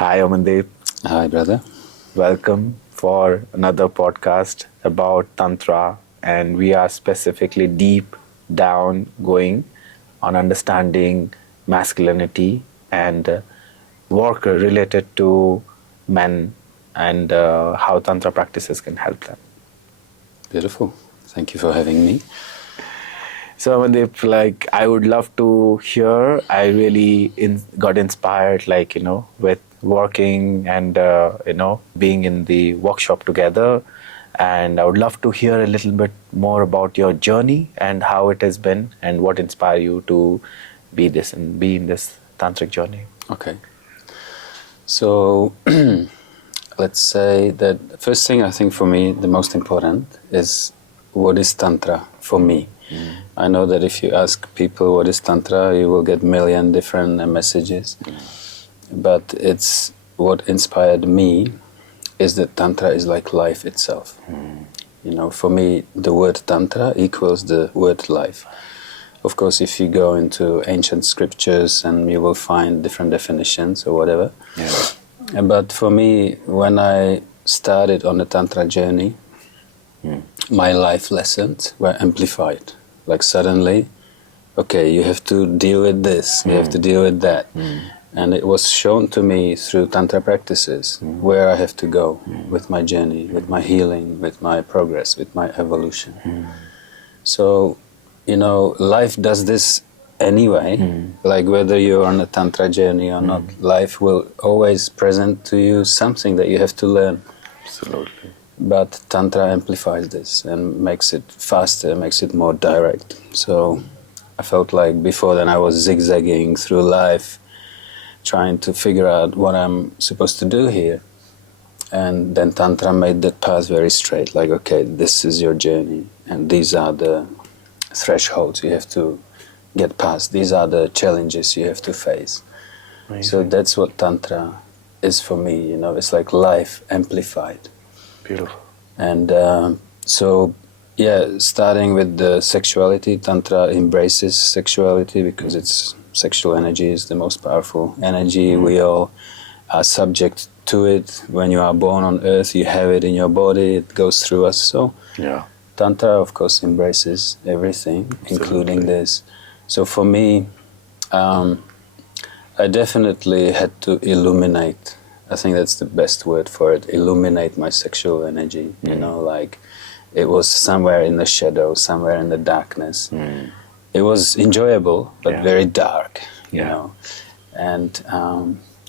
Hi, Amandeep. Hi, brother. Welcome for another podcast about Tantra, and we are specifically deep down going on understanding masculinity and work related to men and how Tantra practices can help them. Beautiful. Thank you for having me. So, Amandeep, I would love to hear. I really got inspired, with working and, being in the workshop together. And I would love to hear a little bit more about your journey and how it has been and what inspired you to be in this tantric journey. Okay. So, let's say that the first thing I think for me, the most important is what is Tantra for me. I know that if you ask people what is Tantra, you will get a million different messages. But it's what inspired me is that Tantra is like life itself. You know, for me, the word Tantra equals the word life. Of course, if you go into ancient scriptures and you will find different definitions or whatever. Yeah. But for me, when I started on the Tantra journey, my life lessons were amplified. Like suddenly, okay, you have to deal with this, you have to deal with that. And it was shown to me through Tantra practices where I have to go with my journey, with my healing, with my progress, with my evolution. So, you know, life does this anyway. Like whether you're on a Tantra journey or not, life will always present to you something that you have to learn. Absolutely. But Tantra amplifies this and makes it faster, makes it more direct. So I felt like before then I was zigzagging through life, trying to figure out what I'm supposed to do here. And then Tantra made that path very straight, like, okay, this is your journey, and these are the thresholds you have to get past. These are the challenges you have to face. Amazing. So that's what Tantra is for me, you know, it's like life amplified. Beautiful. And starting with the sexuality, Tantra embraces sexuality because it's sexual energy is the most powerful energy. We all are subject to it. When you are born on earth, you have it in your body, it goes through us. So Yeah. Tantra, of course, embraces everything, including this. So for me, I definitely had to illuminate. I think that's the best word for it. Illuminate my sexual energy. You know, like it was somewhere in the shadow, somewhere in the darkness. It was enjoyable, but very dark. You know, and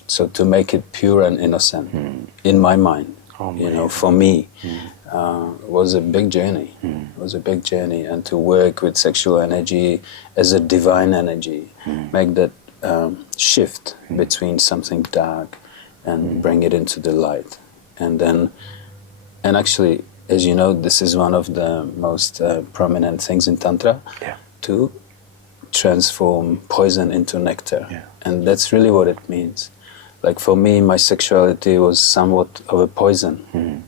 so to make it pure and innocent in my mind, you know, for me, was a big journey. It was a big journey, and to work with sexual energy as a divine energy, make that shift between something dark and bring it into the light. And actually, as you know, this is one of the most prominent things in Tantra, to transform poison into nectar. And that's really what it means. Like for me, my sexuality was somewhat of a poison.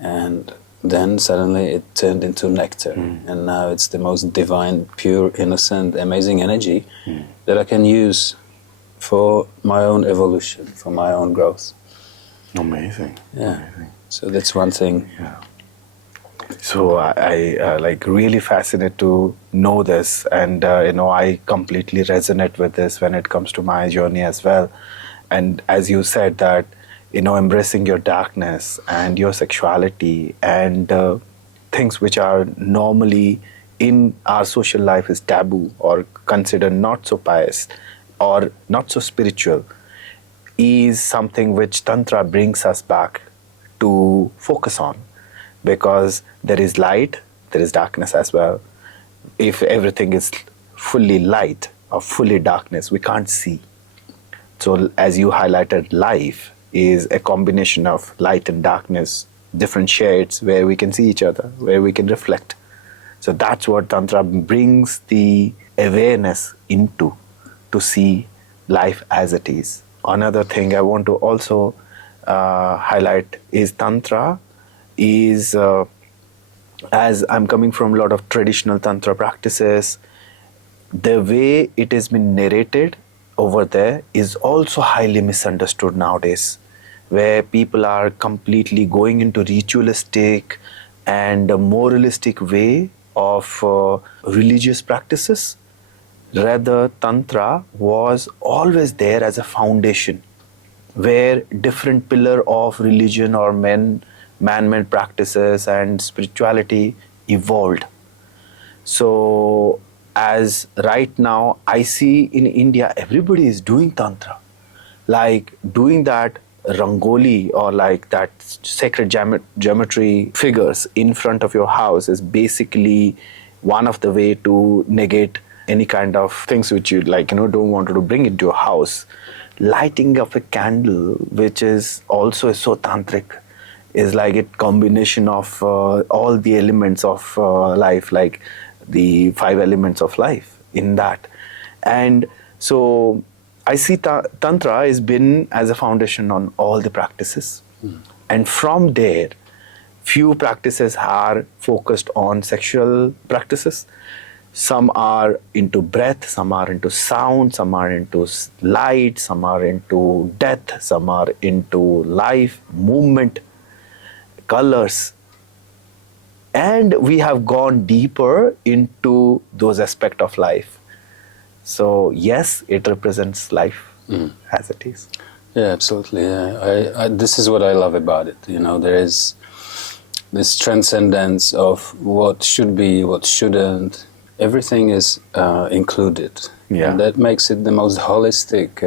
And then suddenly it turned into nectar. And now it's the most divine, pure, innocent, amazing energy that I can use for my own evolution, for my own growth. Amazing. Yeah. Amazing. So that's one thing. Yeah. So I really fascinated to know this, and I completely resonate with this when it comes to my journey as well. And as you said that, embracing your darkness and your sexuality and things which are normally in our social life is taboo or considered not so pious or not so spiritual, is something which Tantra brings us back to focus on, because there is light, there is darkness as well. If everything is fully light or fully darkness, we can't see. So as you highlighted, life is a combination of light and darkness, different shades where we can see each other, where we can reflect. So that's what Tantra brings the awareness into, to see life as it is. Another thing I want to also highlight is Tantra is, as I'm coming from a lot of traditional Tantra practices, the way it has been narrated over there is also highly misunderstood nowadays, where people are completely going into ritualistic and a moralistic way of religious practices. Rather, Tantra was always there as a foundation where different pillar of religion or man-made practices and spirituality evolved. So as right now I see in India, everybody is doing Tantra, like doing that rangoli or like that sacred geometry figures in front of your house is basically one of the way to negate any kind of things which you like, don't want to bring into your house. Lighting of a candle, which is also so tantric, is like a combination of all the elements of life, like the 5 elements of life in that. And so I see Tantra has been as a foundation on all the practices. And from there, few practices are focused on sexual practices. Some are into breath, some are into sound, some are into light, some are into death, some are into life, movement, colors. And we have gone deeper into those aspects of life. So yes, it represents life as it is. Yeah, absolutely. Yeah. I this is what I love about it. There is this transcendence of what should be, what shouldn't. Everything is included. Yeah. And that makes it the most holistic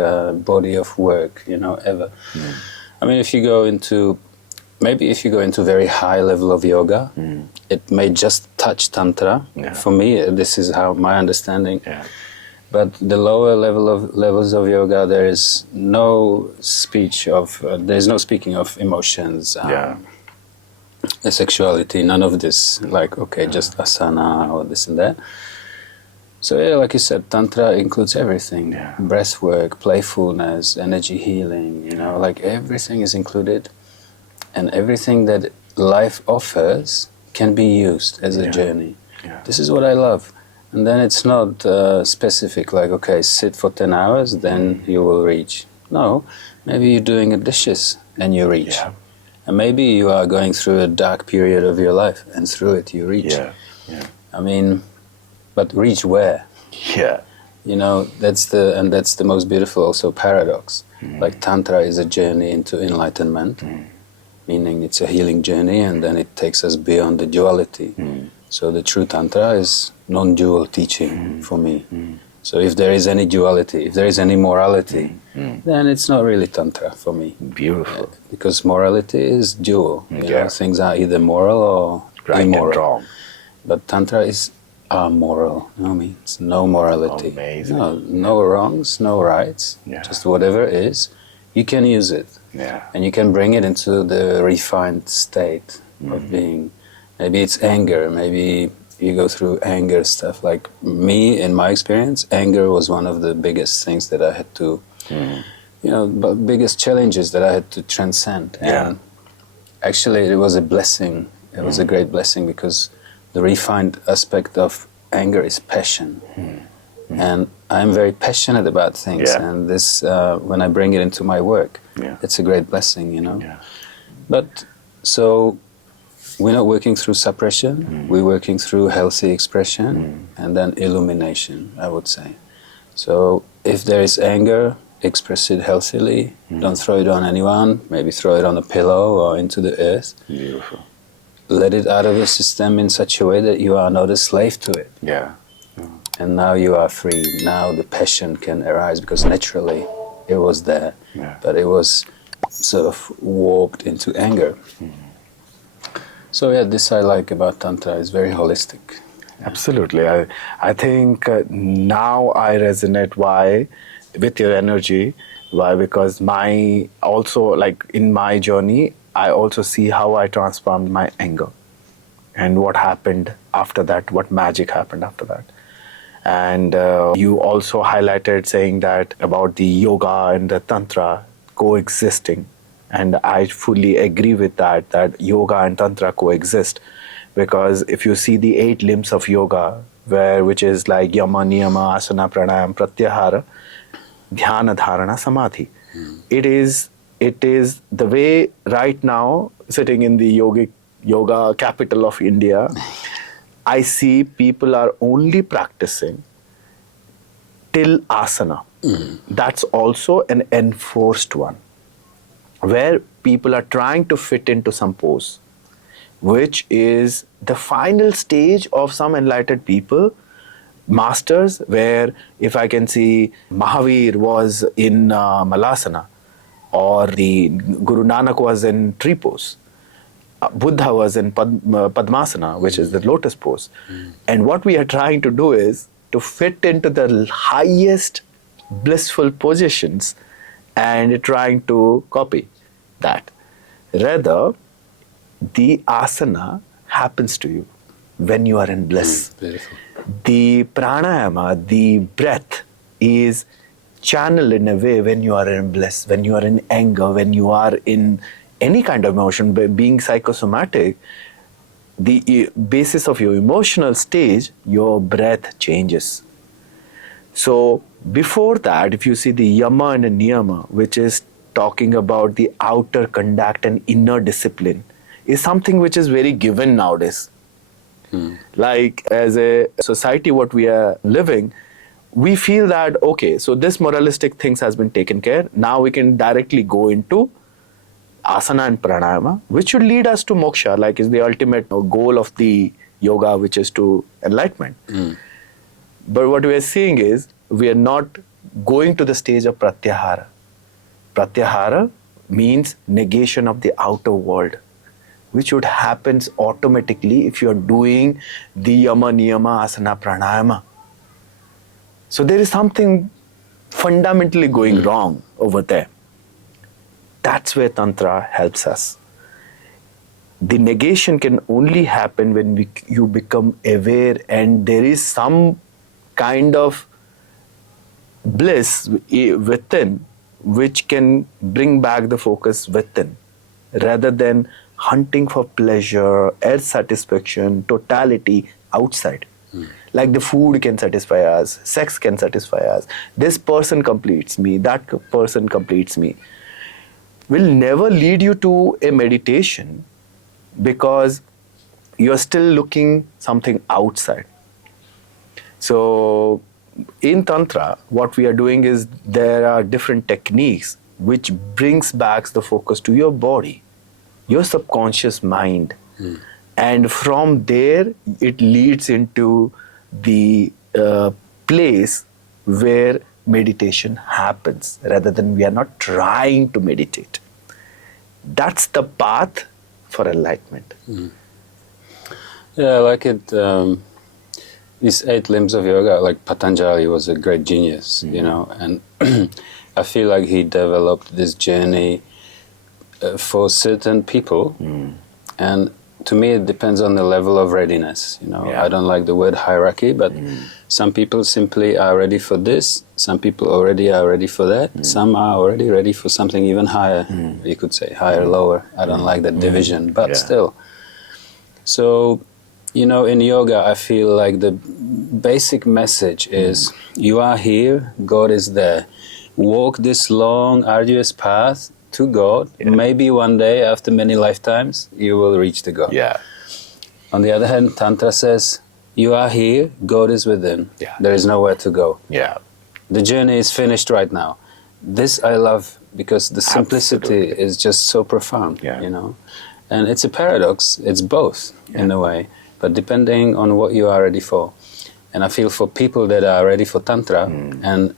body of work, ever. I mean, if you go into very high level of yoga, it may just touch Tantra. Yeah. For me, this is how my understanding. Yeah. But the lower levels of yoga, there is no speaking of emotions, sexuality, none of this. Like, just asana or this and that. So yeah, like you said, Tantra includes everything: breath work, playfulness, energy healing. Like everything is included, and everything that life offers can be used as a journey. Yeah. This is what I love. And then it's not specific, like, sit for 10 hours, then you will reach. No, maybe you're doing a dishes and you reach. Yeah. And maybe you are going through a dark period of your life and through it you reach. Yeah. Yeah. I mean, but reach where? Yeah. That's the most beautiful also paradox. Like Tantra is a journey into enlightenment, meaning it's a healing journey, and then it takes us beyond the duality. So the true Tantra is non-dual teaching for me. So if there is any duality, if there is any morality, then it's not really Tantra for me. Beautiful. Because morality is dual. Things are either moral or Right immoral. and wrong. But Tantra is amoral. It's no morality. Amazing. No wrongs, no rights. Yeah. Just whatever is, you can use it. Yeah. And you can bring it into the refined state of being. Maybe it's anger, maybe you go through anger stuff. Like me, in my experience, anger was one of the biggest things that I had to, biggest challenges that I had to transcend. Yeah. And actually it was a blessing. It was a great blessing, because the refined aspect of anger is passion. And I'm very passionate about things. Yeah. And this, when I bring it into my work, it's a great blessing, Yeah. But so we're not working through suppression, we're working through healthy expression and then illumination, I would say. So if there is anger, express it healthily, don't throw it on anyone, maybe throw it on a pillow or into the earth. Beautiful. Let it out of your system in such a way that you are not a slave to it. Yeah. And now you are free. Now the passion can arise, because naturally it was there, but it was sort of warped into anger. So yeah, this I like about Tantra. It's very holistic. Absolutely. I think now I resonate with your energy. Why? Because in my journey, I also see how I transformed my anger and what happened after that, what magic happened after that. And you also highlighted saying that about the yoga and the Tantra coexisting. And I fully agree with that yoga and Tantra coexist. Because if you see the 8 limbs of yoga, which is like yama, niyama, asana, pranayama, pratyahara, dhyana, dharana, samadhi. It is the way right now, sitting in the yoga capital of India, I see people are only practicing till asana. That's also an enforced one, where people are trying to fit into some pose, which is the final stage of some enlightened people, masters, where if I can see Mahavir was in Malasana, or the Guru Nanak was in tree pose, Buddha was in Padmasana, which is the lotus pose. And what we are trying to do is to fit into the highest blissful positions and trying to copy that. Rather, the asana happens to you when you are in bliss. Beautiful. The pranayama, the breath, is channeled in a way when you are in bliss, when you are in anger, when you are in any kind of emotion. Being psychosomatic, the basis of your emotional stage, your breath changes. So before that, if you see the yama and the niyama, which is talking about the outer conduct and inner discipline, is something which is very given nowadays. Like as a society, what we are living, we feel that, okay, so this moralistic things has been taken care. Now we can directly go into asana and pranayama, which should lead us to moksha, like is the ultimate goal of the yoga, which is to enlightenment. But what we are seeing is we are not going to the stage of pratyahara. Pratyahara means negation of the outer world, which would happen automatically if you are doing the yama, niyama, asana, pranayama. So there is something fundamentally going wrong over there. That's where Tantra helps us. The negation can only happen when you become aware, and there is some kind of bliss within which can bring back the focus within, rather than hunting for pleasure, earth satisfaction, totality outside. Like the food can satisfy us, sex can satisfy us, this person completes me, that person completes me, will never lead you to a meditation, because you're still looking something outside. So in Tantra, what we are doing is there are different techniques which brings back the focus to your body, your subconscious mind. And from there, it leads into the place where meditation happens, rather than we are not trying to meditate. That's the path for enlightenment. Yeah, I like it. These 8 limbs of yoga, like Patanjali was a great genius, you know, and I feel like he developed this journey for certain people, and to me it depends on the level of readiness, you know. I don't like the word hierarchy, but some people simply are ready for this, some people already are ready for that, some are already ready for something even higher, you could say higher, lower. I don't like that division, but still. So, you know, in yoga, I feel like the basic message is you are here, God is there. Walk this long, arduous path to God. Maybe one day, after many lifetimes, you will reach the God. On the other hand, Tantra says, you are here, God is within. There is nowhere to go. The journey is finished right now. This I love because the simplicity is just so profound, you know. And it's a paradox, it's both in a way, but depending on what you are ready for. And I feel for people that are ready for Tantra, and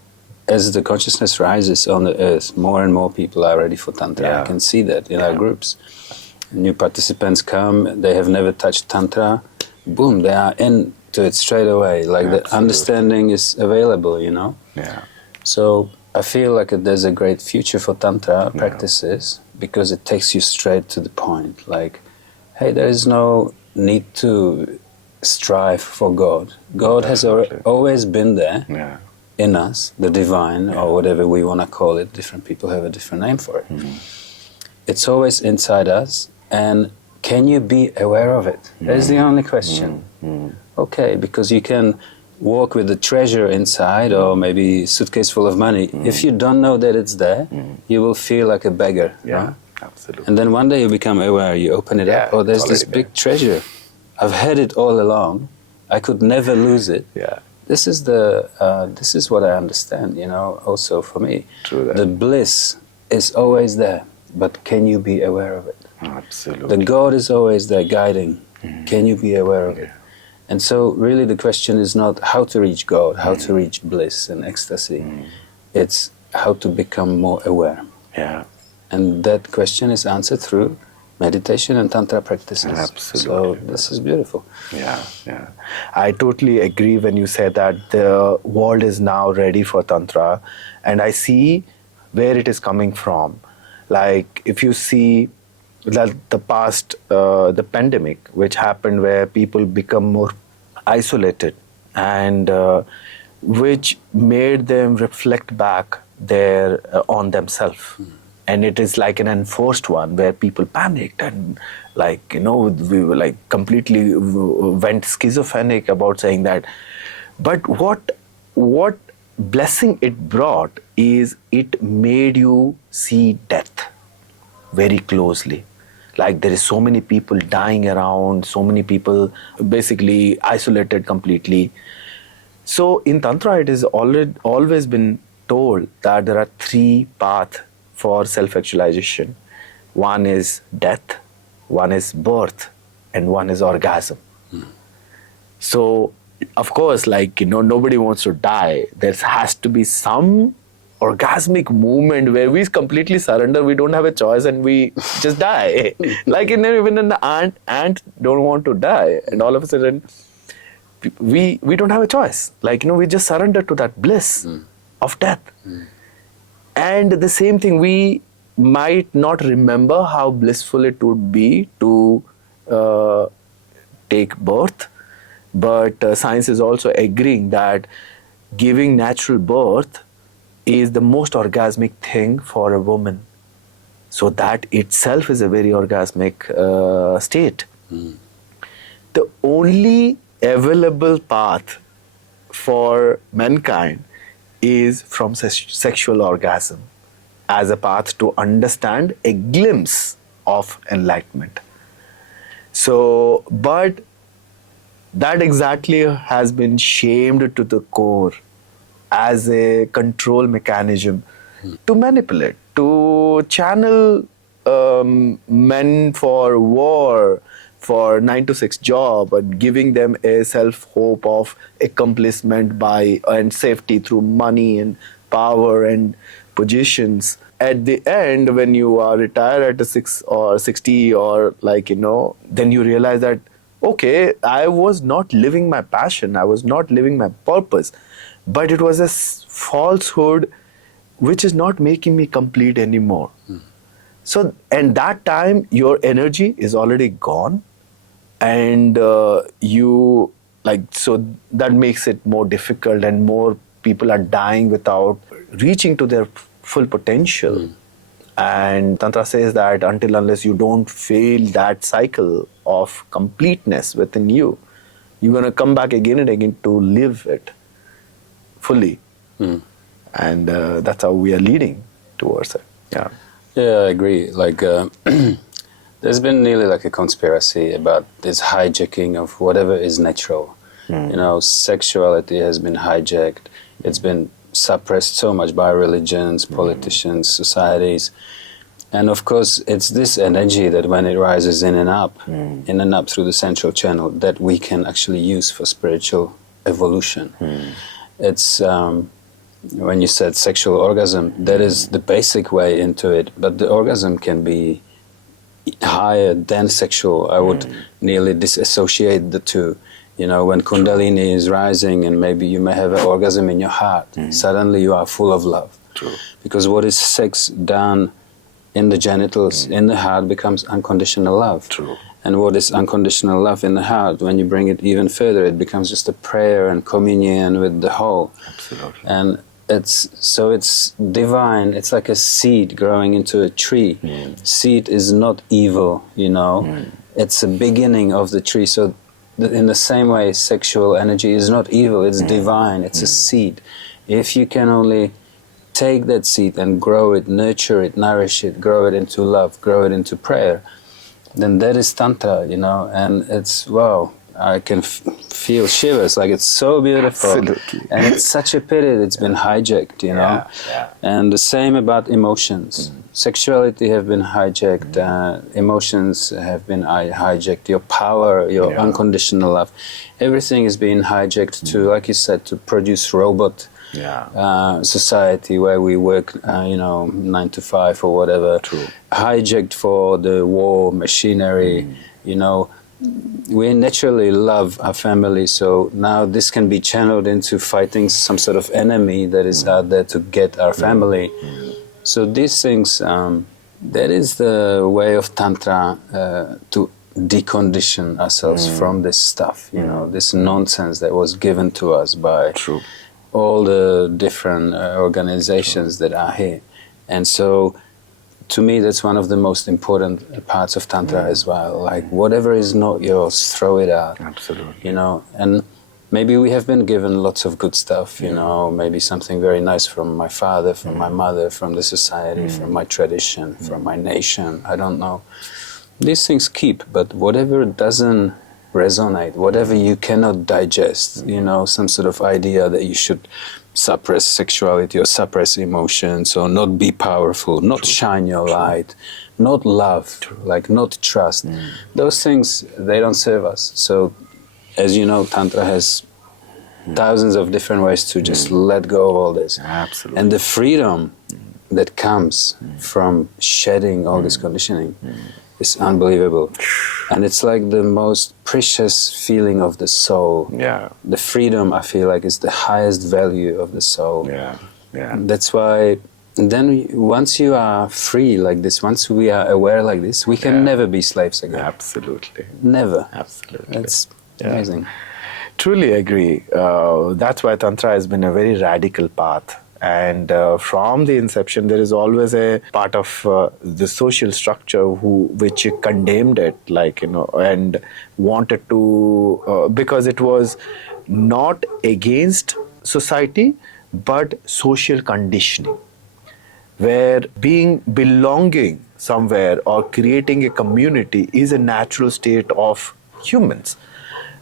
as the consciousness rises on the earth, more and more people are ready for Tantra. I can see that in our groups. New participants come, they have never touched Tantra, boom, they are into it straight away. Like the understanding is available, you know. So I feel like there's a great future for Tantra practices, because it takes you straight to the point. Like, hey, there is no need to strive for God. God has always been there in us, the divine, or whatever we want to call it. Different people have a different name for it. It's always inside us, and can you be aware of it? That is the only question. Okay, because you can walk with the treasure inside, or maybe a suitcase full of money. If you don't know that it's there, you will feel like a beggar. Yeah, No? absolutely. And then one day you become aware, you open it up, oh, there's this already big treasure. I've had it all along. I could never lose it. Yeah, This is this is what I understand, you know, also for me. true that. The bliss is always there, but can you be aware of it? Absolutely. The God is always there guiding. Can you be aware of it? Yeah. And so really the question is not how to reach God, how to reach bliss and ecstasy. It's how to become more aware. Yeah. And that question is answered through meditation and Tantra practices. Absolutely. So this is beautiful. Yeah, yeah. I totally agree when you say that the world is now ready for Tantra, and I see where it is coming from. Like if you see that the past, the pandemic, which happened where people become more isolated, and which made them reflect back their on themselves. And it is like an enforced one where people panicked and like, you know, we were like completely went schizophrenic about saying that. But what blessing it brought is it made you see death very closely. Like there is so many people dying around, so many people basically isolated completely. So in Tantra, it is always been told that there are three paths for self-actualization. One is death, one is birth, and one is orgasm. So, of course, like, you know, nobody wants to die. There has to be some orgasmic movement where we completely surrender, we don't have a choice, and we just die. Like even an ant don't want to die, and all of a sudden we don't have a choice. Like, you know, we just surrender to that bliss of death. And the same thing, we might not remember how blissful it would be to take birth, but science is also agreeing that giving natural birth is the most orgasmic thing for a woman. So that itself is a very orgasmic state. The only available path for mankind is from sexual orgasm as a path to understand a glimpse of enlightenment. So, but that exactly has been shamed to the core as a control mechanism to manipulate, to channel men for war, for 9 to 6 job, and giving them a self-hope of accomplishment by and safety through money and power and positions. At the end, when you are retired at 6 or 60 or like, you know, then you realize that, okay, I was not living my passion, I was not living my purpose, but it was a falsehood which is not making me complete anymore. So, and that time your energy is already gone, and you like, so that makes it more difficult, and more people are dying without reaching to their full potential. And Tantra says that until unless you don't feel that cycle of completeness within you, you're going to come back again and again to live it fully. And that's how we are leading towards it. Yeah. Yeah, I agree. Like, there's been nearly like a conspiracy about this hijacking of whatever is natural. You know, sexuality has been hijacked. It's been suppressed so much by religions, politicians, societies. And of course, it's this energy that when it rises in and up through the central channel, that we can actually use for spiritual evolution. It's, when you said sexual orgasm, that is the basic way into it, but the orgasm can be higher than sexual. I would nearly disassociate the two. You know, when Kundalini is rising and maybe you may have an orgasm in your heart, suddenly you are full of love. True. Because what is sex done in the genitals, in the heart, becomes unconditional love. True. And what is unconditional love in the heart? When you bring it even further, it becomes just a prayer and communion with the whole. Absolutely. And it's divine. It's like a seed growing into a tree. Seed is not evil, you know. It's a beginning of the tree. So in the same way, sexual energy is not evil, it's divine, it's a seed. If you can only take that seed and grow it, nurture it, nourish it, grow it into love, grow it into prayer, then that is Tantra, you know, and it's, wow, I can feel shivers, like it's so beautiful. Absolutely. And it's such a pity it's been hijacked, you know. Yeah. And the same about emotions. Sexuality have been hijacked, emotions have been hijacked, your power, your unconditional love. Everything is being hijacked to, like you said, to produce robot society where we work, 9 to 5 or whatever. True. Hijacked for the war machinery, you know. We naturally love our family, so now this can be channeled into fighting some sort of enemy that is out there to get our family. So these things, that is the way of Tantra, to decondition ourselves from this stuff, you know, this nonsense that was given to us by all the different organizations that are here. And so to me, that's one of the most important parts of Tantra as well. Like, whatever is not yours, throw it out. Absolutely. You know, and maybe we have been given lots of good stuff, you know, maybe something very nice from my father, from my mother, from the society, from my tradition, from my nation, I don't know. These things keep, but whatever doesn't resonate, whatever you cannot digest, you know, some sort of idea that you should suppress sexuality or suppress emotions or not be powerful, not shine your light, not love, like not trust. Those things, they don't serve us. So, as you know, Tantra has thousands of different ways to just let go of all this. Absolutely. And the freedom that comes from shedding all this conditioning is unbelievable. And it's like the most precious feeling of the soul. Yeah. The freedom, I feel like, is the highest value of the soul. Yeah. That's why then once you are free like this, once we are aware like this, we can never be slaves again. Absolutely. Never. Absolutely. That's amazing. Truly agree. That's why Tantra has been a very radical path. And from the inception, there is always a part of the social structure which condemned it, like, you know, and wanted to, because it was not against society, but social conditioning, where belonging somewhere or creating a community is a natural state of humans.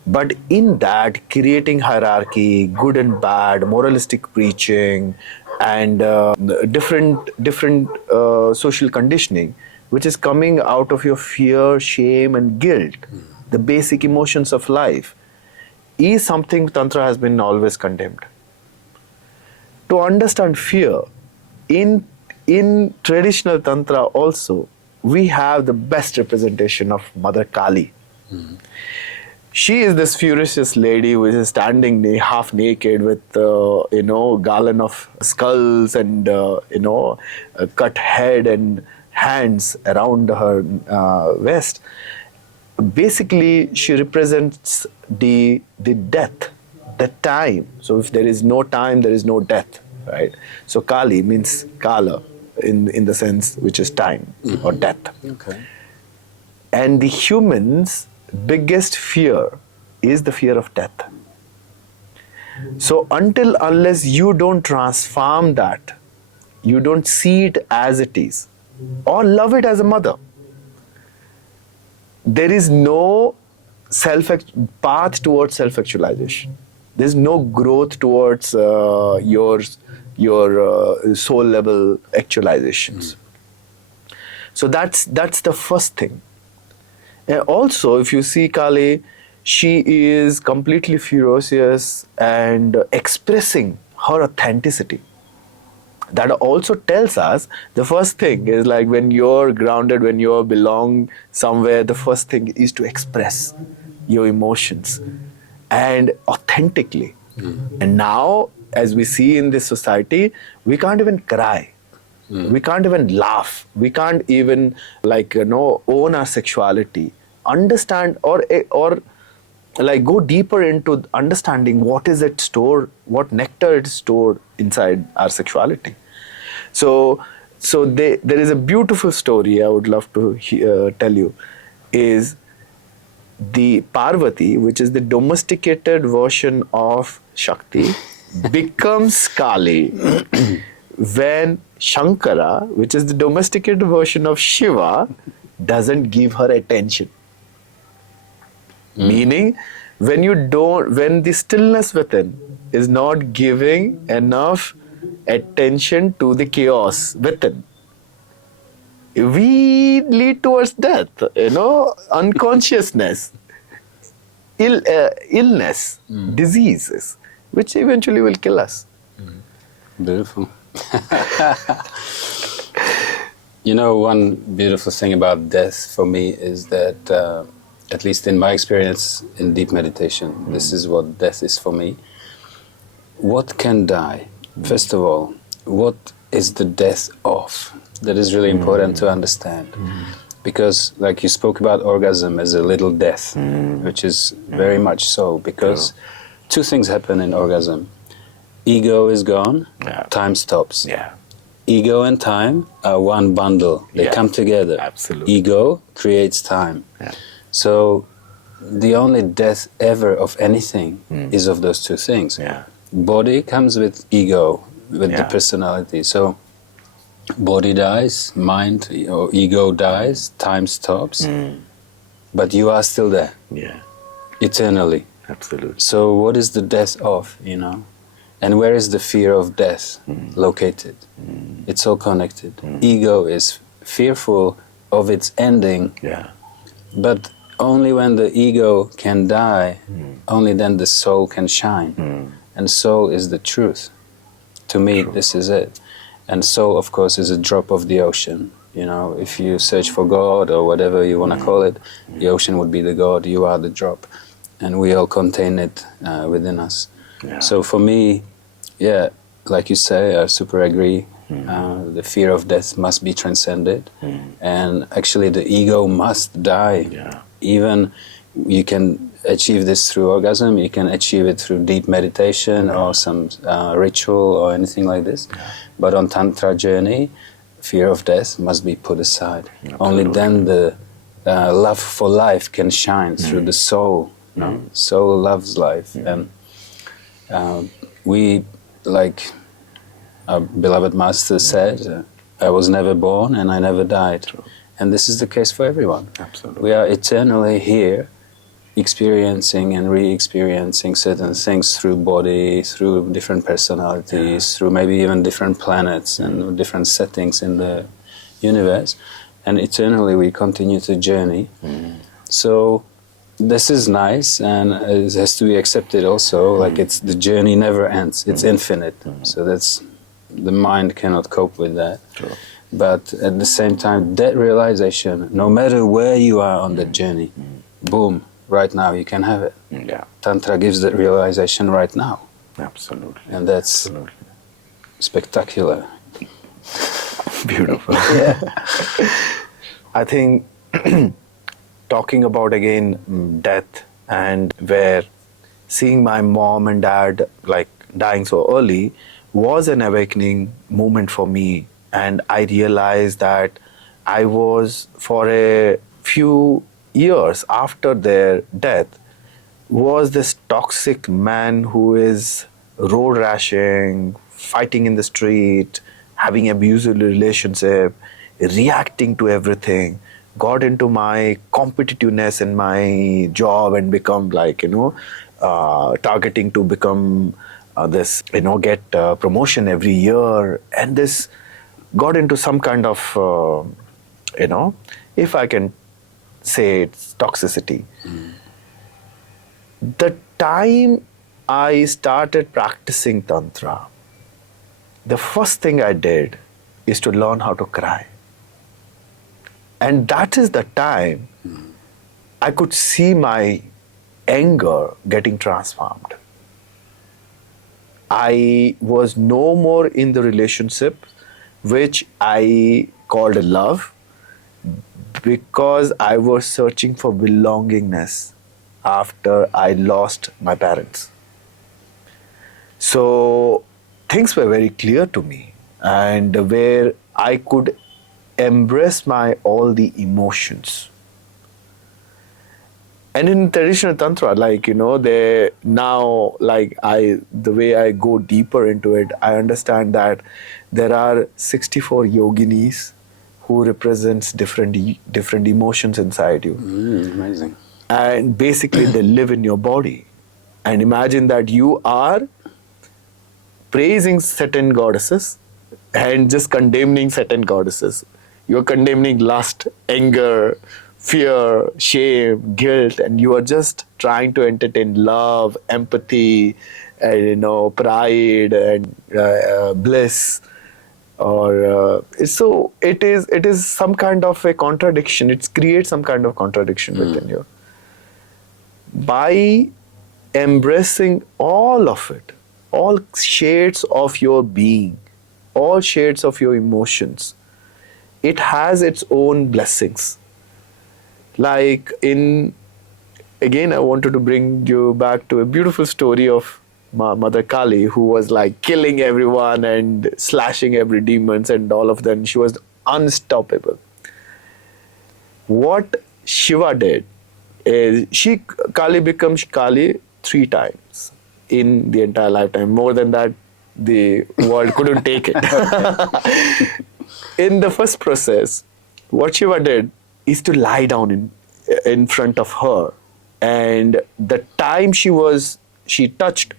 But in that, creating hierarchy, good and bad, moralistic preaching, and different social conditioning, which is coming out of your fear, shame, and guilt, the basic emotions of life, is something Tantra has been always condemned. To understand fear, in traditional Tantra also, we have the best representation of Mother Kali. She is this ferocious lady who is standing half naked with, garland of skulls and, a cut head and hands around her waist. Basically, she represents the death, the time. So if there is no time, there is no death, right? So Kali means Kala in the sense which is time or death. Okay. And the humans' biggest fear is the fear of death. So unless you don't transform that, you don't see it as it is, or love it as a mother, there is no path towards self-actualization. There's no growth towards your soul level actualizations. So that's the first thing. And also, if you see Kali, she is completely ferocious and expressing her authenticity. That also tells us the first thing is, like, when you're grounded, when you belong somewhere, the first thing is to express your emotions and authentically. And now, as we see in this society, we can't even cry. We can't even laugh. We can't even own our sexuality, understand or like go deeper into understanding what is it stored, what nectar it is stored inside our sexuality. So there is a beautiful story I would love to tell you. Is the Parvati, which is the domesticated version of Shakti, becomes Kali when Shankara, which is the domesticated version of Shiva, doesn't give her attention. Meaning, when the stillness within is not giving enough attention to the chaos within, we lead towards death, unconsciousness, illness, diseases, which eventually will kill us. Beautiful. You know, one beautiful thing about death for me is that, at least in my experience in deep meditation, this is what death is for me. What can die? First of all, what is the death of? That is really important to understand. Because, like you spoke about orgasm as a little death, which is very much so, because two things happen in orgasm. Ego is gone, time stops. Yeah. Ego and time are one bundle. They come together. Absolutely. Ego creates time. Yeah. So the only death ever of anything is of those two things. Yeah. Body comes with ego, with the personality. So body dies, mind or ego dies, time stops, but you are still there. Yeah. Eternally. Absolutely. So what is the death of, And where is the fear of death located? It's all connected. Ego is fearful of its ending, but only when the ego can die, only then the soul can shine. And soul is the truth. To me, this is it. And soul, of course, is a drop of the ocean. If you search for God or whatever you want to call it, the ocean would be the God, you are the drop. And we all contain it within us. Yeah. So for me, like you say, I super agree. The fear of death must be transcended. And actually the ego must die. Yeah. Even you can achieve this through orgasm, you can achieve it through deep meditation or some ritual or anything like this. Yeah. But on Tantra journey, fear of death must be put aside. Absolutely. Only then the love for life can shine through the soul. Soul loves life. And we, like our beloved master said, I was never born and I never died. True. And this is the case for everyone. Absolutely. We are eternally here, experiencing and re-experiencing certain things through body, through different personalities, through maybe even different planets and different settings in the universe. And eternally we continue to journey. So this is nice, and it has to be accepted also. Like the journey never ends; it's infinite. So the mind cannot cope with that. True. But at the same time, that realization, no matter where you are on that journey, boom, right now you can have it. Yeah. Tantra gives that realization right now. Absolutely. And that's spectacular. Beautiful. I think talking about again death, and where seeing my mom and dad like dying so early was an awakening moment for me. And I realized that I was, for a few years after their death, was this toxic man who is road rashing, fighting in the street, having abusive relationship, reacting to everything, got into my competitiveness in my job and become targeting to become get promotion every year, and this got into some kind of, if I can say it's toxicity. The time I started practicing Tantra, the first thing I did is to learn how to cry. And that is the time I could see my anger getting transformed. I was no more in the relationship which I called love, because I was searching for belongingness after I lost my parents. So things were very clear to me, and where I could embrace all the emotions. And in traditional tantra, like, they now, like, the way I go deeper into it, I understand that there are 64 yoginis who represents different emotions inside you, Amazing. and basically they live in your body. And imagine that you are praising certain goddesses and just condemning certain goddesses. You're condemning lust, anger, fear, shame, guilt, and you are just trying to entertain love, empathy, and pride and bliss. Or so it is some kind of a contradiction. It creates some kind of contradiction within you. By embracing all of it, all shades of your being, all shades of your emotions, it has its own blessings. Like again, I wanted to bring you back to a beautiful story of Mother Kali, who was like killing everyone and slashing every demons and all of them. She was unstoppable. What Shiva did is Kali becomes Kali 3 times in the entire lifetime. More than that, the world couldn't take it. In the first process, what Shiva did is to lie down in front of her, and the time she touched,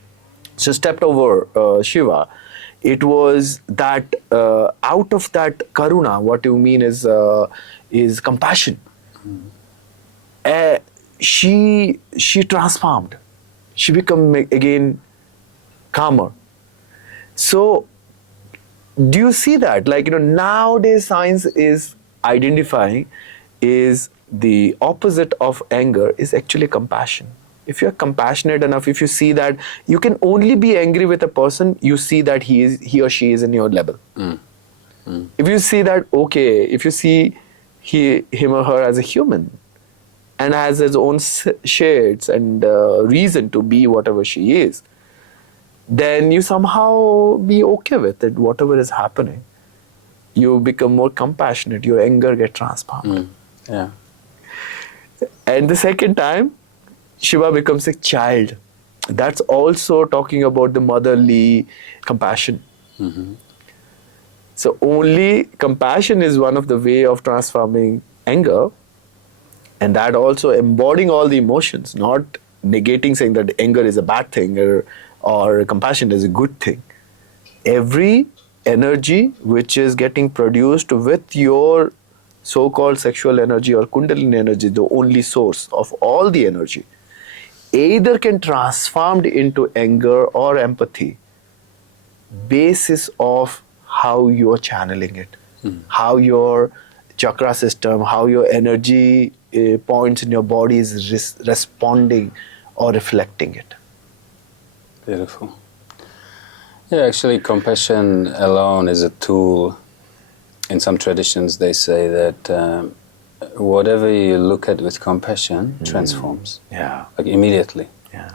she stepped over Shiva. It was that out of that karuna, what you mean is compassion. She transformed. She became again calmer. So do you see that? Like, nowadays science is identifying is the opposite of anger is actually compassion. If you're compassionate enough, if you see that you can only be angry with a person, you see that he or she is in your level. If you see that, okay, if you see him or her as a human and has his own shades and reason to be whatever she is, then you somehow be okay with it, whatever is happening. You become more compassionate, your anger gets transformed. Yeah. And the second time, Shiva becomes a child. That's also talking about the motherly compassion. So only compassion is one of the way of transforming anger, and that also embodying all the emotions, not negating, saying that anger is a bad thing or compassion is a good thing. Every energy which is getting produced with your so-called sexual energy or kundalini energy, the only source of all the energy, either can transformed into anger or empathy, basis of how you are channeling it, how your chakra system, how your energy points in your body is responding or reflecting it. Beautiful. Yeah, actually, compassion alone is a tool. In some traditions, they say that whatever you look at with compassion transforms. Yeah. Like immediately. Yeah.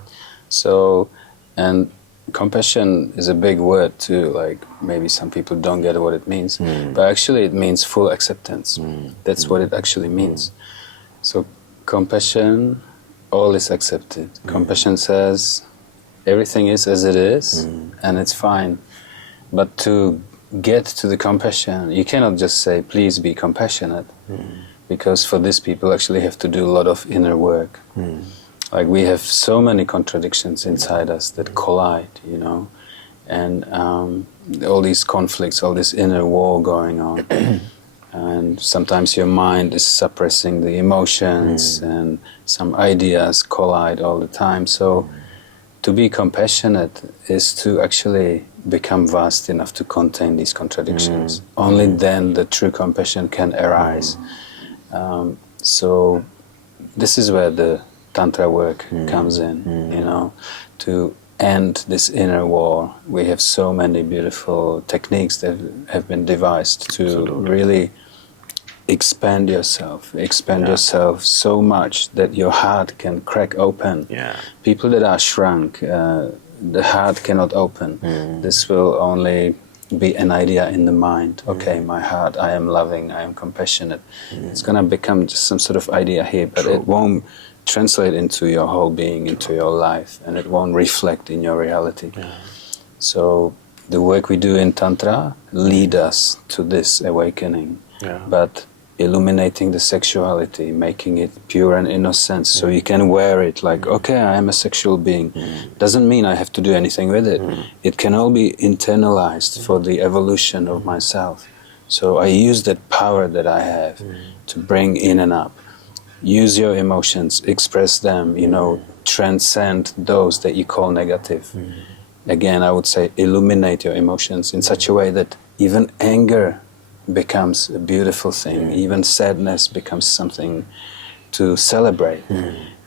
So, and compassion is a big word too. Like maybe some people don't get what it means, but actually it means full acceptance. That's what it actually means. So, compassion, all is accepted. Compassion says everything is as it is, and it's fine. But to get to the compassion, you cannot just say, please be compassionate, because for this people actually have to do a lot of inner work. Like we have so many contradictions inside us that collide, and all these conflicts, all this inner war going on. And sometimes your mind is suppressing the emotions and some ideas collide all the time. So to be compassionate is to actually become vast enough to contain these contradictions. Only then the true compassion can arise. So this is where the Tantra work comes in, to end this inner war. We have so many beautiful techniques that have been devised to really expand yourself so much that your heart can crack open. People that are shrunk, the heart cannot open. This will only be an idea in the mind. Okay, my heart, I am loving, I am compassionate. It's going to become just some sort of idea here, but it won't translate into your whole being, into your life, and it won't reflect in your reality. So the work we do in Tantra lead us to this awakening, but illuminating the sexuality, making it pure and innocent, so you can wear it like, okay, I am a sexual being. Doesn't mean I have to do anything with it. It can all be internalized for the evolution of myself. So I use that power that I have to bring in and up. Use your emotions, express them, transcend those that you call negative. Again, I would say illuminate your emotions in such a way that even anger becomes a beautiful thing, even sadness becomes something to celebrate.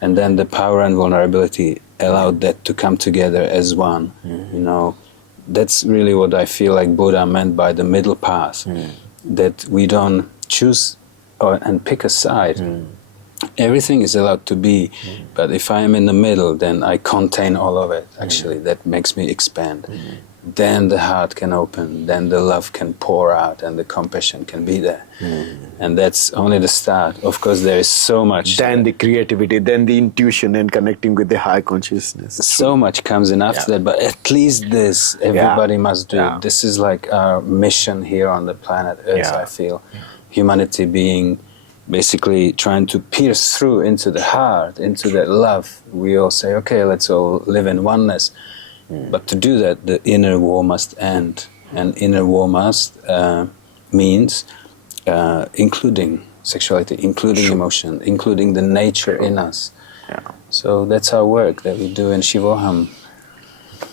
And then the power and vulnerability allow that to come together as one. That's really what I feel like Buddha meant by the middle path, that we don't choose and pick a side. Everything is allowed to be, but if I am in the middle, then I contain all of it. Actually, that makes me expand. Then the heart can open, then the love can pour out, and the compassion can be there. And that's only the start. Of course, there is so much. Then the creativity, then the intuition and connecting with the high consciousness. So much comes in after that, but at least this, everybody must do. This is like our mission here on the planet Earth, I feel. Humanity being basically trying to pierce through into the heart, into that love. We all say, okay, let's all live in oneness. But to do that, the inner war must end. And inner war must means including sexuality, including emotion, including the nature in us. So that's our work that we do in Shivoham.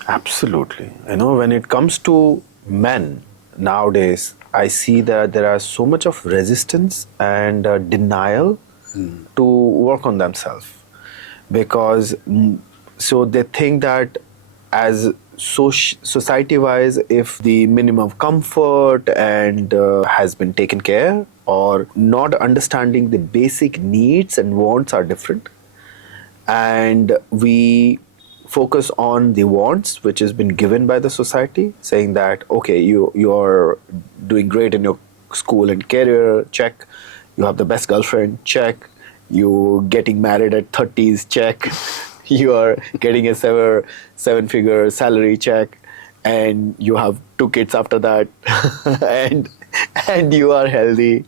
Absolutely. When it comes to men nowadays, I see that there are so much of resistance and denial to work on themselves, because so they think that as society-wise, if the minimum comfort and has been taken care, or not understanding the basic needs and wants are different, and we focus on the wants which has been given by the society, saying that okay, you're doing great in your school and career, check. You have the best girlfriend, check. You getting married at 30s, check. You are getting a seven-figure salary, check. And you have 2 kids after that, and you are healthy.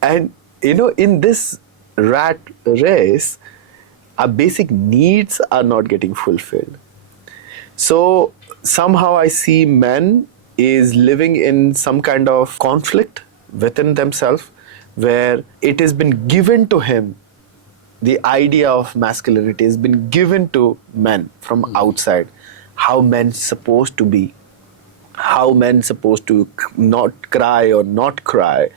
And in this rat race, our basic needs are not getting fulfilled. So somehow I see men is living in some kind of conflict within themselves, where it has been given to him, the idea of masculinity has been given to men from outside, how men supposed to be, how men supposed to not cry or not cry,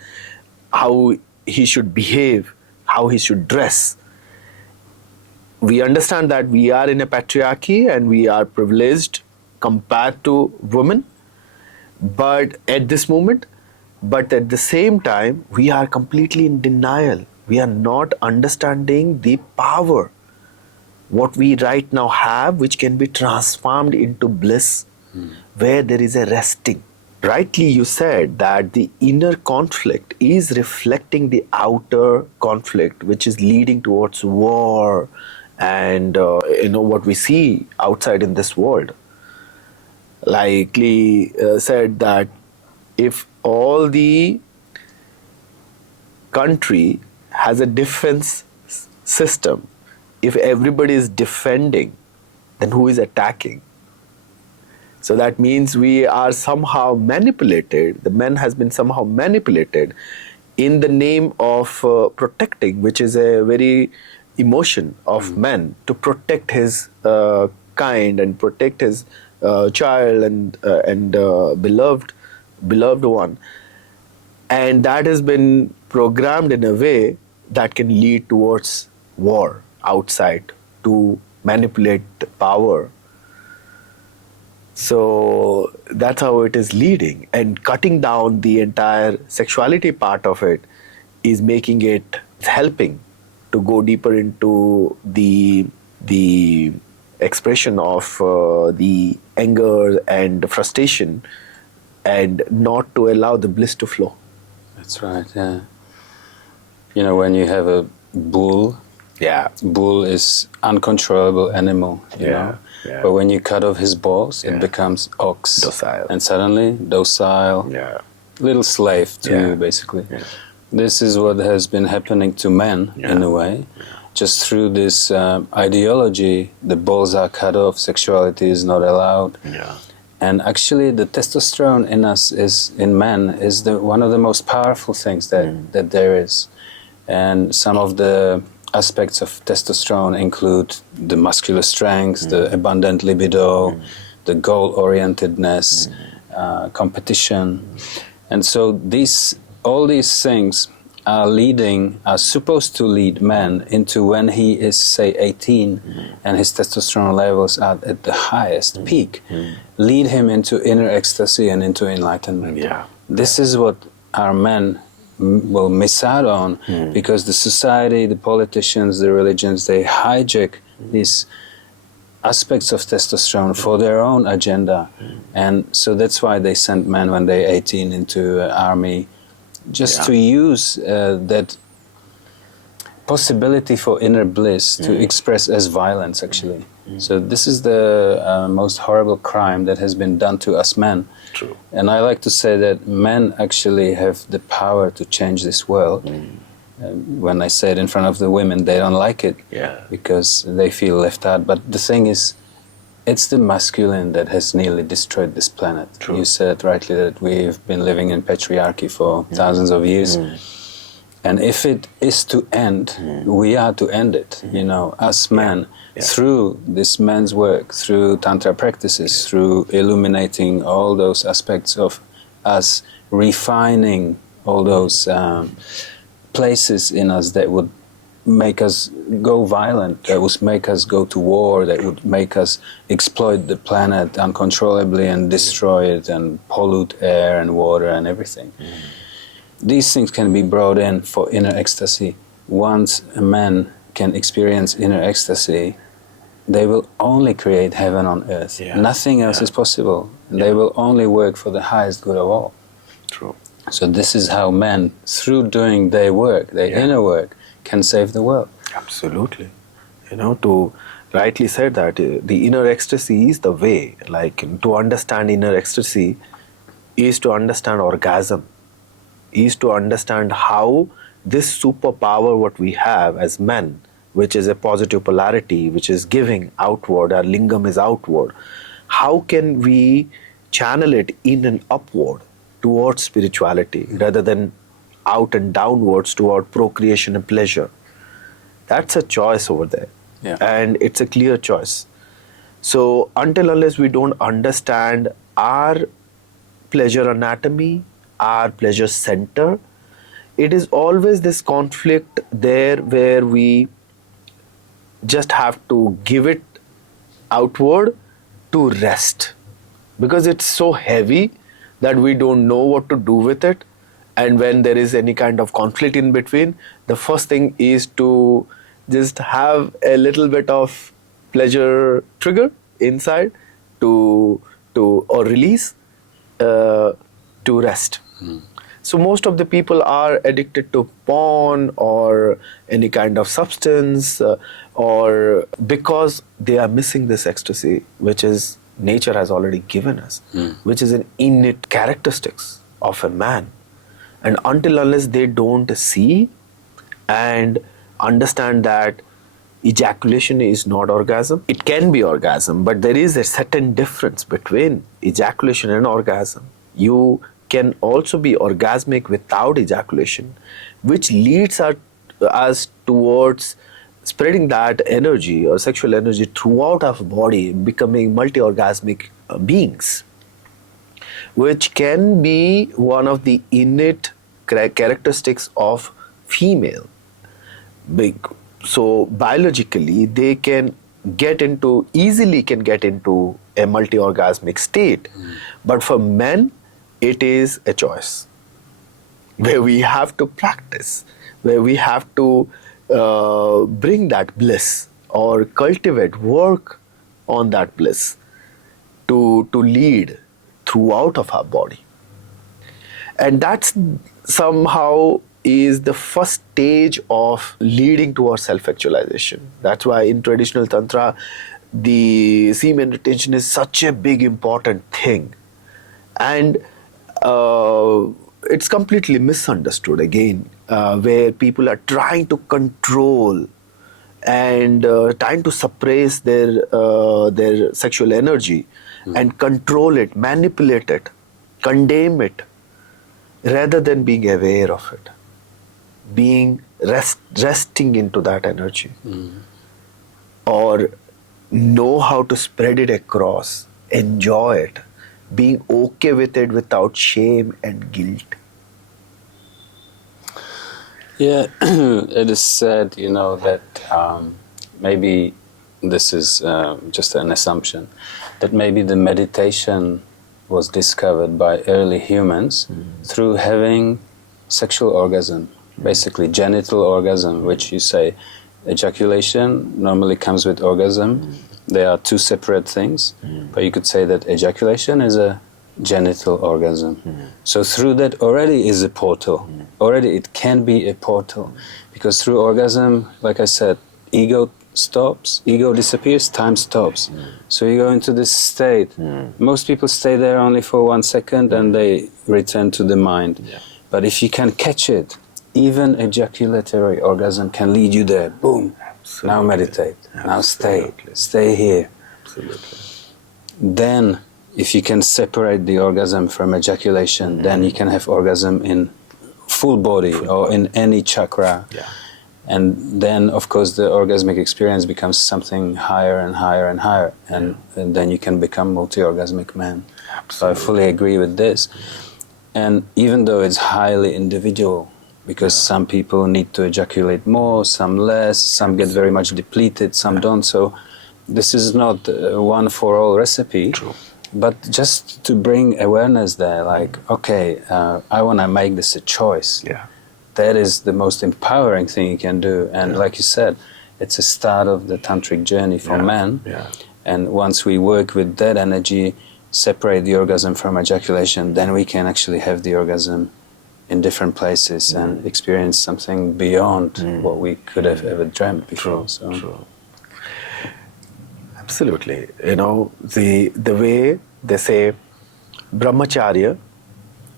how he should behave, how he should dress. We understand that we are in a patriarchy and we are privileged compared to women, but at this moment, but at the same time, we are completely in denial. We are not understanding the power, what we right now have, which can be transformed into bliss, where there is a resting. Rightly you said that the inner conflict is reflecting the outer conflict, which is leading towards war and what we see outside in this world. Likely said that if all the country has a defense system, if everybody is defending, then who is attacking? So that means we are somehow manipulated, the man has been somehow manipulated in the name of protecting, which is a very emotion of man, to protect his kind and protect his child and beloved one. And that has been programmed in a way that can lead towards war outside to manipulate power. So that's how it is leading, and cutting down the entire sexuality part of it is making it, helping to go deeper into the expression of the anger and frustration, and not to allow the bliss to flow. That's right, yeah. When you have a bull Yeah. Bull is uncontrollable animal, you know. Yeah. But when you cut off his balls, Yeah. it becomes ox. Docile. And suddenly, docile, Yeah. little slave to Yeah. you, basically. Yeah. This is what has been happening to men, in a way. Just through this ideology, the balls are cut off, sexuality is not allowed. Yeah. And actually, the testosterone in us in men is one of the most powerful things that there is. And some of the aspects of testosterone include the muscular strength, the abundant libido, the goal-orientedness, competition. And so all these things are supposed to lead man into, when he is, say, 18 and his testosterone levels are at the highest peak, lead him into inner ecstasy and into enlightenment. Yeah. This is what our men will miss out on, because the society, the politicians, the religions, they hijack these aspects of testosterone for their own agenda. And so that's why they send men when they're 18 into army, just to use that possibility for inner bliss to express as violence, actually. So this is the most horrible crime that has been done to us men. True. And I like to say that men actually have the power to change this world. When I say it in front of the women, they don't like it, because they feel left out. But the thing is, it's the masculine that has nearly destroyed this planet. True. You said rightly that we've been living in patriarchy for thousands of years. And if it is to end, we are to end it, you know, as men, through this man's work, through Tantra practices, through illuminating all those aspects of us, refining all those places in us that would make us go violent, that would make us go to war, that would make us exploit the planet uncontrollably and destroy it and pollute air and water and everything. These things can be brought in for inner ecstasy. Once a man can experience inner ecstasy, they will only create heaven on earth. Nothing else is possible. They will only work for the highest good of all. True. So this is how men, through doing their work, their inner work, can save the world. Absolutely. You know, to rightly said that the inner ecstasy is the way. Like, to understand inner ecstasy is to understand orgasm, is to understand how this superpower what we have as men, which is a positive polarity, which is giving outward, our lingam is outward, how can we channel it in and upward towards spirituality rather than out and downwards toward procreation and pleasure. That's a choice over there. And it's a clear choice. So until unless we don't understand our pleasure anatomy, our pleasure center, it is always this conflict there where we just have to give it outward to rest, because it's so heavy that we don't know what to do with it. And when there is any kind of conflict in between, the first thing is to just have a little bit of pleasure trigger inside to or release to rest. So most of the people are addicted to porn or any kind of substance, or because they are missing this ecstasy, which is nature has already given us, which is an innate characteristics of a man. And until unless they don't see and understand that ejaculation is not orgasm, it can be orgasm, but there is a certain difference between ejaculation and orgasm. You can also be orgasmic without ejaculation, which leads us towards spreading that energy or sexual energy throughout our body, becoming multi-orgasmic beings, which can be one of the innate characteristics of female. So biologically, they can easily get into a multi-orgasmic state. But for men, it is a choice where we have to practice, where we have to bring that bliss or cultivate, work on that bliss to lead throughout of our body. And that's somehow is the first stage of leading towards self-actualization. That's why in traditional Tantra, the semen retention is such a big important thing. And it's completely misunderstood again, where people are trying to control and trying to suppress their sexual energy and control it, manipulate it, condemn it, rather than being aware of it, being resting into that energy, or know how to spread it across, enjoy it, being okay with it without shame and guilt. Yeah, it is said, that maybe this is just an assumption, that maybe the meditation was discovered by early humans through having sexual orgasm, basically genital orgasm, which you say ejaculation normally comes with orgasm. They are two separate things, but you could say that ejaculation is a genital orgasm. So through that already is a portal. Already it can be a portal, because through orgasm, like I said, ego stops, ego disappears, time stops. So you go into this state. Most people stay there only for 1 second and they return to the mind. But if you can catch it, even ejaculatory orgasm can lead you there. Boom. Absolutely. Now meditate. Now stay here. Absolutely. Then if you can separate the orgasm from ejaculation, then you can have orgasm in full body or in any chakra. And then, of course, the orgasmic experience becomes something higher and higher and higher. And then you can become multi-orgasmic man. Absolutely. So I fully agree with this. And even though it's highly individual, because some people need to ejaculate more, some less, some get very much depleted, some don't. So this is not a one-for-all recipe. True. But just to bring awareness there, like, okay, I want to make this a choice. That is the most empowering thing you can do. And like you said, it's a start of the tantric journey for men. And once we work with that energy, separate the orgasm from ejaculation, then we can actually have the orgasm in different places and experience something beyond what we could have ever dreamt before. True. Absolutely. The way they say brahmacharya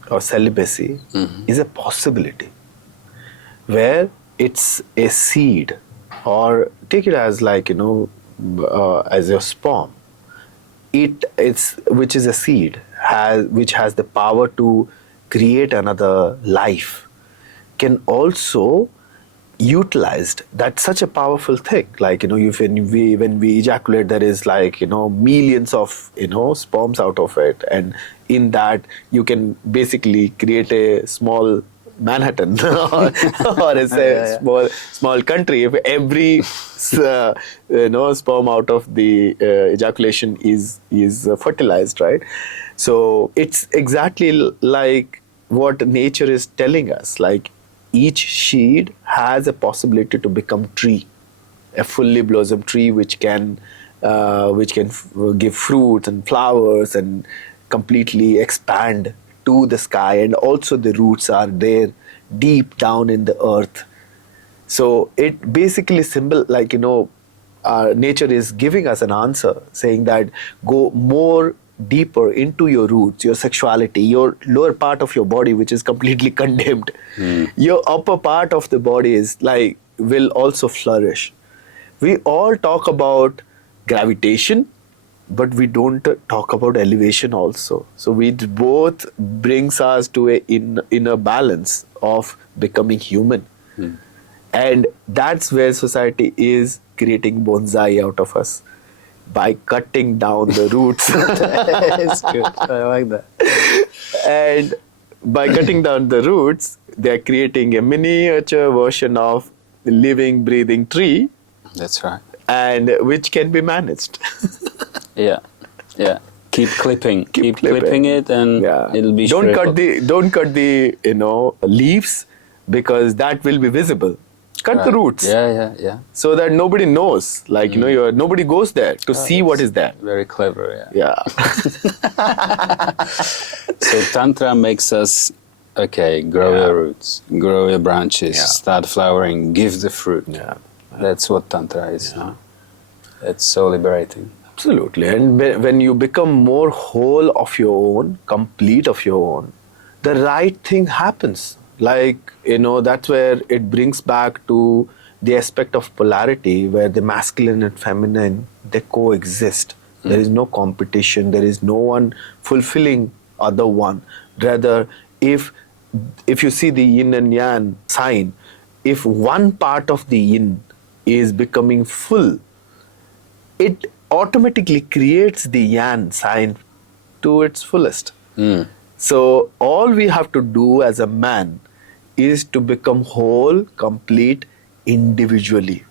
or celibacy is a possibility, where it's a seed, or take it as as a sperm. Which is a seed, which has the power to create another life, can also utilized. That's such a powerful thing. When we ejaculate, there is millions of sperms out of it, and in that you can basically create a small Manhattan or a small country if every sperm out of the ejaculation is fertilized, right? So it's exactly like what nature is telling us. Like, each seed has a possibility to become tree, a fully blossomed tree which can give fruits and flowers and completely expand to the sky, and also the roots are there deep down in the earth. So it basically nature is giving us an answer, saying that go more deeper into your roots, your sexuality, your lower part of your body, which is completely condemned. Your upper part of the body will also flourish. We all talk about gravitation, but we don't talk about elevation also. So it both brings us to a inner balance of becoming human. And that's where society is creating bonsai out of us, by cutting down the roots. It's good. I like that. And by cutting down the roots, they're creating a miniature version of the living, breathing tree. That's right. And which can be managed. Yeah. Keep clipping it, and it'll be. Don't cut the leaves, because that will be visible. Cut the roots. Yeah. So that nobody knows. Nobody goes there to see what is there. Very clever. Yeah. So Tantra makes us okay, grow Yeah. your roots, grow your branches, Yeah. start flowering, give the fruit. Yeah. That's what Tantra is. Yeah. It's so liberating. Absolutely. And when you become more whole of your own, complete of your own, the right thing happens. Like, that's where it brings back to the aspect of polarity where the masculine and feminine, they coexist. There is no competition. There is no one fulfilling other one. Rather, if you see the yin and yang sign, if one part of the yin is becoming full, it automatically creates the yang sign to its fullest. So all we have to do as a man is to become whole, complete, individually.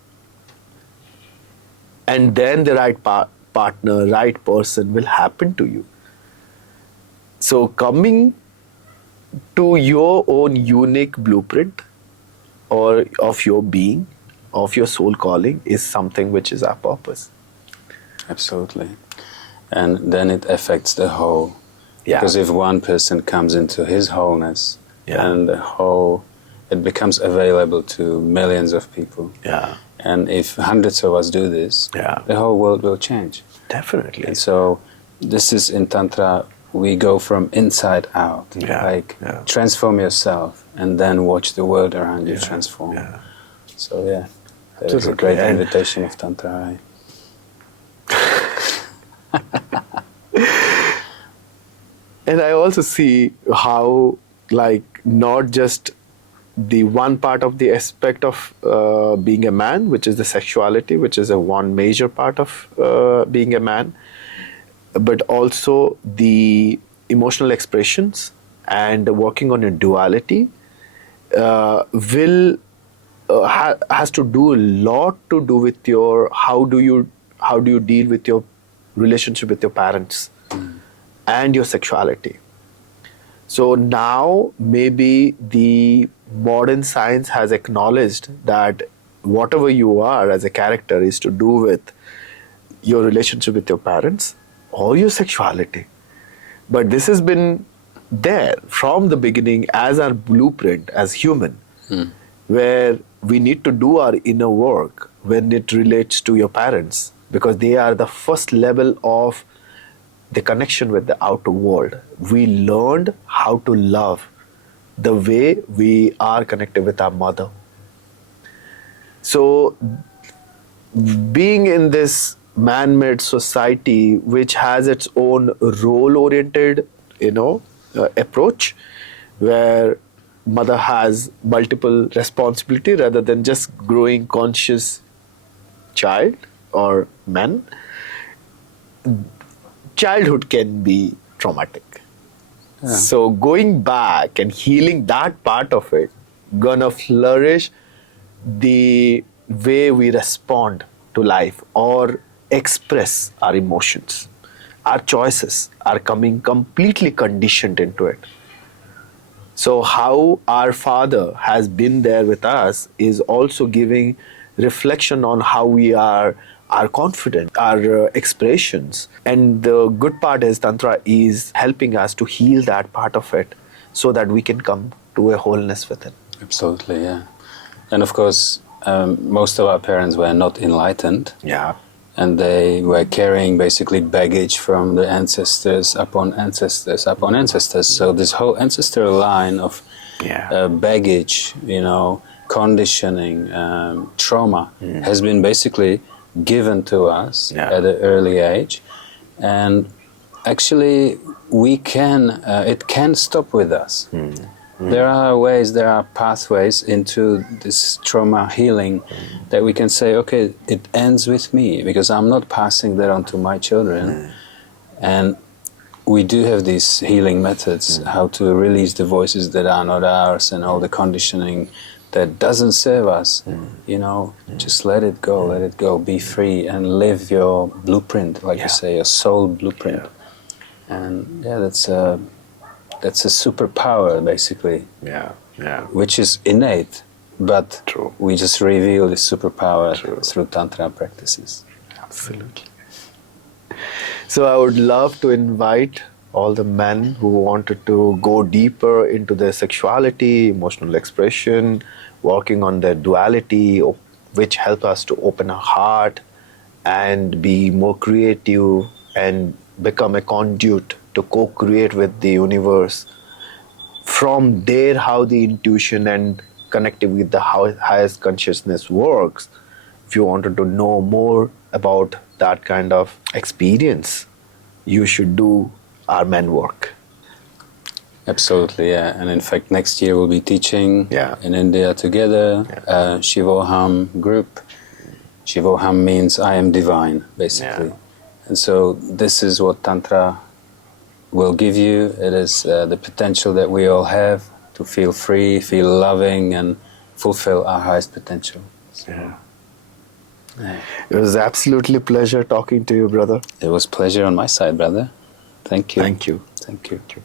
And then the right partner, right person will happen to you. So coming to your own unique blueprint or of your being, of your soul calling is something which is our purpose. Absolutely. And then it affects the whole. Yeah. Because if one person comes into his wholeness, Yeah. and the whole, it becomes available to millions of people. Yeah. And if hundreds of us do this, Yeah. the whole world will change. Definitely. And so this is in Tantra, we go from inside out. Yeah, Like yeah. transform yourself and then watch the world around you transform. Yeah. So yeah, that is a Absolutely. great And- invitation of Tantra. And I also see how, like, not just the one part of the aspect of being a man, which is the sexuality, which is a one major part of being a man, but also the emotional expressions and working on your duality has to do a lot to do with your how do you deal with your relationship with your parents and your sexuality. So now maybe the modern science has acknowledged that whatever you are as a character is to do with your relationship with your parents or your sexuality. But this has been there from the beginning as our blueprint as human, where we need to do our inner work when it relates to your parents, because they are the first level of the connection with the outer world. We learned how to love the way we are connected with our mother. So being in this man-made society which has its own role-oriented approach, where mother has multiple responsibility rather than just growing conscious child or man, childhood can be traumatic. So going back and healing that part of it gonna flourish the way we respond to life or express our emotions. Our choices are coming completely conditioned into it. So how our father has been there with us is also giving reflection on how we are confident, our expressions. And the good part is Tantra is helping us to heal that part of it so that we can come to a wholeness with it. Absolutely, yeah. And of course, most of our parents were not enlightened. Yeah. And they were carrying basically baggage from the ancestors upon ancestors upon ancestors. So this whole ancestral line of baggage, conditioning, trauma has been basically given to us at an early age. And actually, it can stop with us. There are ways, there are pathways into this trauma healing that we can say, okay, it ends with me because I'm not passing that on to my children. And we do have these healing methods, how to release the voices that are not ours and all the conditioning that doesn't serve us. Just let it go, be free and live your blueprint, like you say, your soul blueprint. And that's a superpower, basically. Which is innate, but we just reveal this superpower through Tantra practices. Absolutely. So I would love to invite all the men who wanted to go deeper into their sexuality, emotional expression, working on their duality, which help us to open our heart and be more creative and become a conduit to co-create with the universe. From there, how the intuition and connecting with the highest consciousness works. If you wanted to know more about that kind of experience, you should do our men work. Absolutely, yeah. And in fact, next year we'll be teaching Yeah. in India together, Shivoham group. Shivoham means I am divine, basically. Yeah. And so this is what Tantra will give you. It is the potential that we all have to feel free, feel loving, and fulfill our highest potential. So, Yeah. It was absolutely pleasure talking to you, brother. it was pleasure on my side, brother. Thank you. Thank you. Thank you. Thank you.